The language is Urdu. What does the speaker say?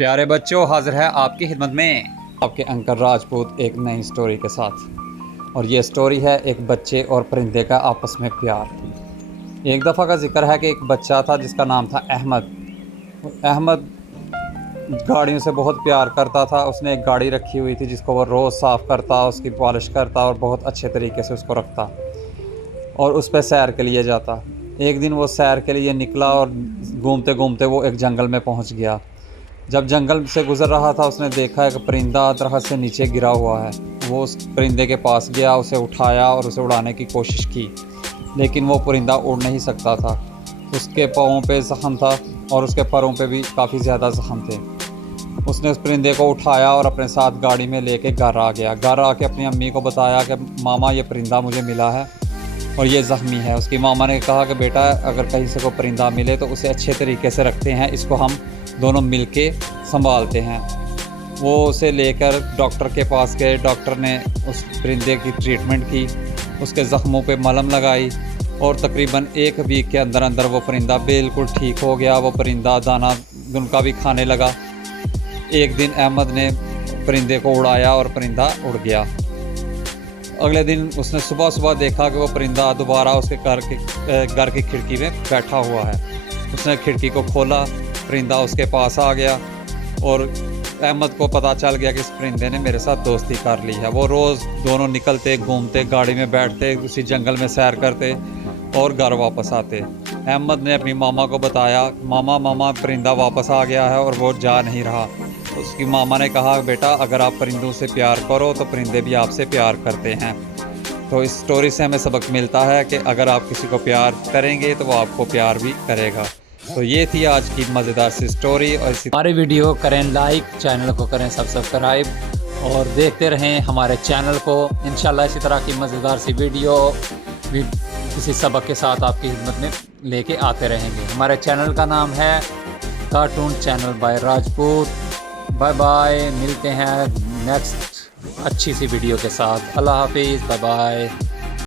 پیارے بچوں، حاضر ہے آپ کی خدمت میں آپ کے انکل راجپوت ایک نئی سٹوری کے ساتھ۔ اور یہ سٹوری ہے ایک بچے اور پرندے کا آپس میں پیار۔ ایک دفعہ کا ذکر ہے کہ ایک بچہ تھا جس کا نام تھا احمد۔ احمد گاڑیوں سے بہت پیار کرتا تھا۔ اس نے ایک گاڑی رکھی ہوئی تھی جس کو وہ روز صاف کرتا، اس کی پالش کرتا اور بہت اچھے طریقے سے اس کو رکھتا اور اس پہ سیر کے لیے جاتا۔ ایک دن وہ سیر کے لیے نکلا اور گھومتے گھومتے وہ ایک جنگل میں پہنچ گیا۔ جب جنگل سے گزر رہا تھا، اس نے دیکھا ایک پرندہ درخت سے نیچے گرا ہوا ہے۔ وہ اس پرندے کے پاس گیا، اسے اٹھایا اور اسے اڑانے کی کوشش کی، لیکن وہ پرندہ اڑ نہیں سکتا تھا۔ اس کے پاؤں پہ زخم تھا اور اس کے پروں پہ بھی کافی زیادہ زخم تھے۔ اس نے اس پرندے کو اٹھایا اور اپنے ساتھ گاڑی میں لے کے گھر آ گیا۔ گھر آ کے اپنی امی کو بتایا کہ ماما یہ پرندہ مجھے ملا ہے اور یہ زخمی ہے۔ اس کی ماما نے کہا کہ بیٹا، اگر کہیں سے کوئی پرندہ ملے تو اسے اچھے طریقے سے رکھتے ہیں، اس کو ہم دونوں مل کے سنبھالتے ہیں۔ وہ اسے لے کر ڈاکٹر کے پاس گئے۔ ڈاکٹر نے اس پرندے کی ٹریٹمنٹ کی، اس کے زخموں پہ ملہم لگائی اور تقریباً 1 ویک کے اندر اندر وہ پرندہ بالکل ٹھیک ہو گیا۔ وہ پرندہ دانہ ان کا بھی کھانے لگا۔ ایک دن احمد نے پرندے کو اڑایا اور پرندہ اڑ گیا۔ اگلے دن اس نے صبح دیکھا کہ وہ پرندہ دوبارہ اس کے گھر کی کھڑکی میں بیٹھا ہوا ہے۔ اس نے کھڑکی کو کھولا، پرندہ اس کے پاس آ گیا اور احمد کو پتہ چل گیا کہ اس پرندے نے میرے ساتھ دوستی کر لی ہے۔ وہ روز دونوں نکلتے، گھومتے، گاڑی میں بیٹھتے، اسی جنگل میں سیر کرتے اور گھر واپس آتے۔ احمد نے اپنی ماما کو بتایا، ماما پرندہ واپس آ گیا ہے اور وہ جا نہیں رہا۔ اس کی ماما نے کہا، بیٹا اگر آپ پرندوں سے پیار کرو تو پرندے بھی آپ سے پیار کرتے ہیں۔ تو اس سٹوری سے ہمیں سبق ملتا ہے کہ اگر آپ کسی کو پیار کریں گے تو وہ آپ کو پیار بھی کرے گا۔ تو یہ تھی آج کی مزیدار سی سٹوری، اور ہماری ویڈیو کریں لائک، چینل کو کریں سبسکرائب اور دیکھتے رہیں ہمارے چینل کو۔ انشاءاللہ اسی طرح کی مزیدار سی ویڈیو بھی کسی سبق کے ساتھ آپ کی خدمت میں لے کے آتے رہیں گے۔ ہمارے چینل کا نام ہے cartoon channel by Rajput. Bye bye, ملتے ہیں نیکسٹ اچھی سی ویڈیو کے ساتھ۔ اللہ حافظ، بائے بائے۔